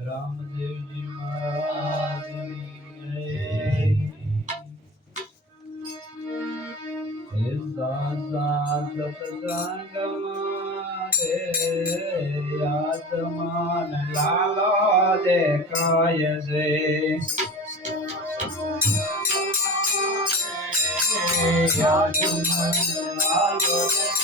રામદેવજી સત્સંગમાં આત્માન લાલો દેખાય છે આત્માન લાલો દેખાય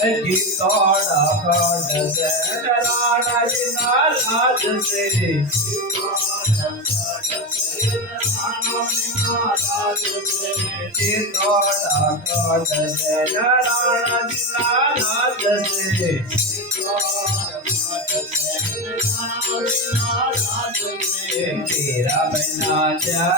गीताड़ा काट से राणा जी नाल आज से गीताड़ा काट से राणा जी नाल आज से છે ગીતોડ ખડ છે રાણા જીના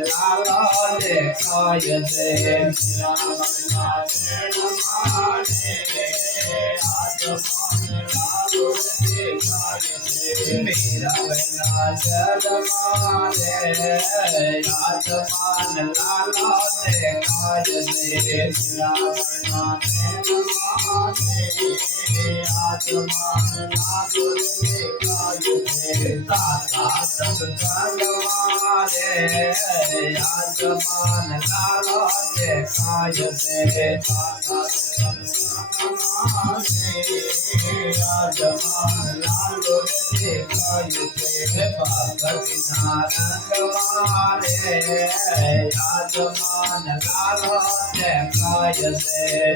લાજ છે ગીતોડ ખડ છે રાણા જીના લાજ છે તેરા मेरा बना जलमान राजमान लाला से काज से राजमान राजमान लालो से काज से ताता सब कलवारे राजमान लाला से काज से ताता सब कलवारे राजमान લાલા દેખાય છે આત્માન લાલા દેખાય છે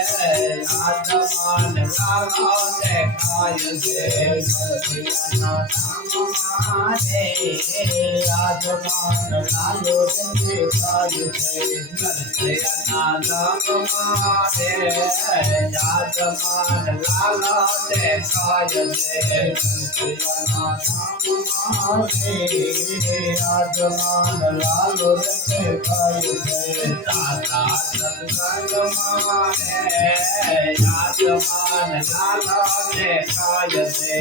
आत्मान कामा देखाय से सतिनामाने आत्मान कालो देखाय से सतिनामाने आत्मान लाला देखाय से सतिनामाने आत्मान लालो देखाय से ताता संगमाने है राजमान लाला ने काय से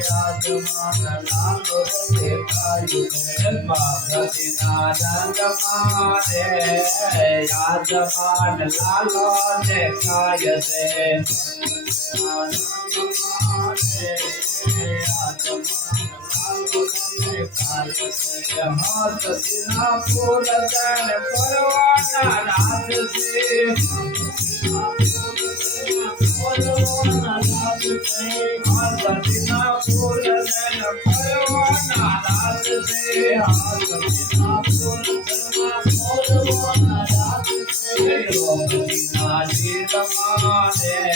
राजमान लालो ने काय से राजमान लालो ने से राजमान लालो ससना को लगन परवाना रात से ससना को लगन परवाना रात से ससना को लगन परवाना रात से ओ मदीना जी रमाने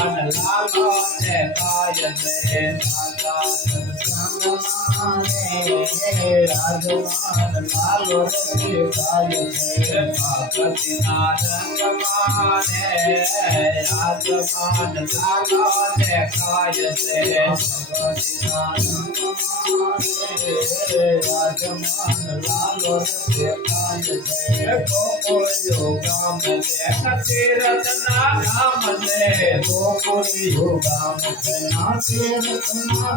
ભગવાન લાલો ને પાય ને राजमान लाल श्री गाय है भगति नारंगमान राजमान लालो ने गाय राजमान लालो श्री गाय है गोकुल गाम से तीरतना गाम से गोकुल गाम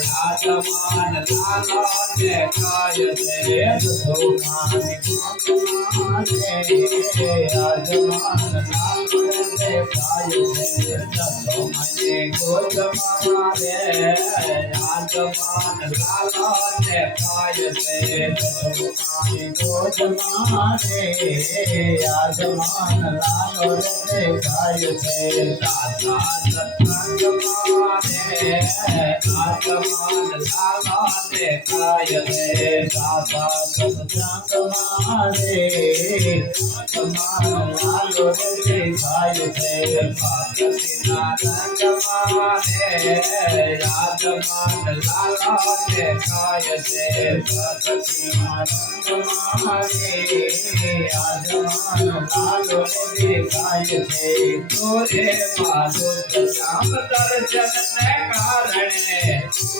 आत्मान लाला जय काय जय सोनान जय लाल लाला जय काय जय सोनाने गोतमान जय लाल लाला जय काय जय सोनाने गोतमान जय लाल लाला जय काय जय साता सत्संग माने आत्मा सावाने कायने साता सत्यात माने आत्मान आलो रे भायुने पाकसिनानंद माने आत्मान लालाने कायने पाकसिनानंद माने आत्मान आलो रे भायुने तोरे माधुर श्याम दर्शन कारण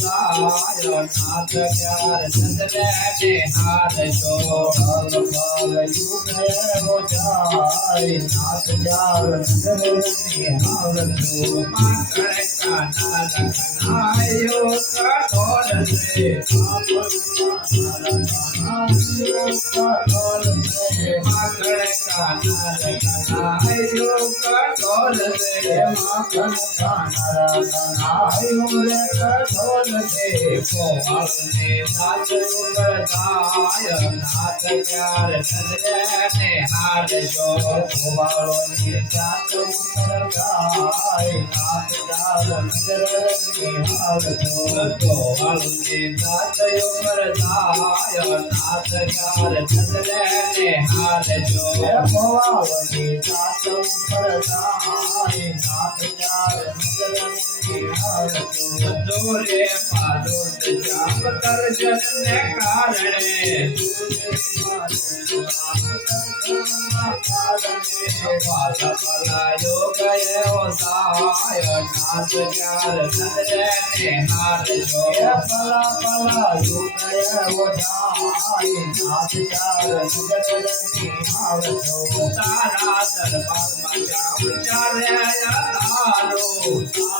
सारो नाथ प्यार नंद बैठे हार जो हर बाल युग हो जाए नाथ जाल नंद मुनि हाल जो माकर का नाथ नायो का कौन से आप कौन से माकर का नाथ नायो का कौन से माकर का नाथ नायो का पावन से अपने नाथ सुरदाय नाथ प्यार नजरने हार जो सुवाणी नाथ सुरदाय नाथ प्यार नजरने हार जो नाथ सुरदाय नाथ प्यार नजरने हार जो सुवाणी नाथ सुरदाय नाथ प्यार दोरे पादो जाप दर्शन ने कारणे वाद फला योग सहाय नाथ ज्ञान नजरे निहार जो फला फला योग वो सहाय नाथ ज्ञान नजरे निहार जो तारा दरबार मज़ा उचारे तारो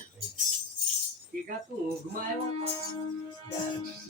Dogma. That's